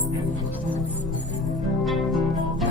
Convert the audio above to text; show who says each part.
Speaker 1: Thank yeah. you.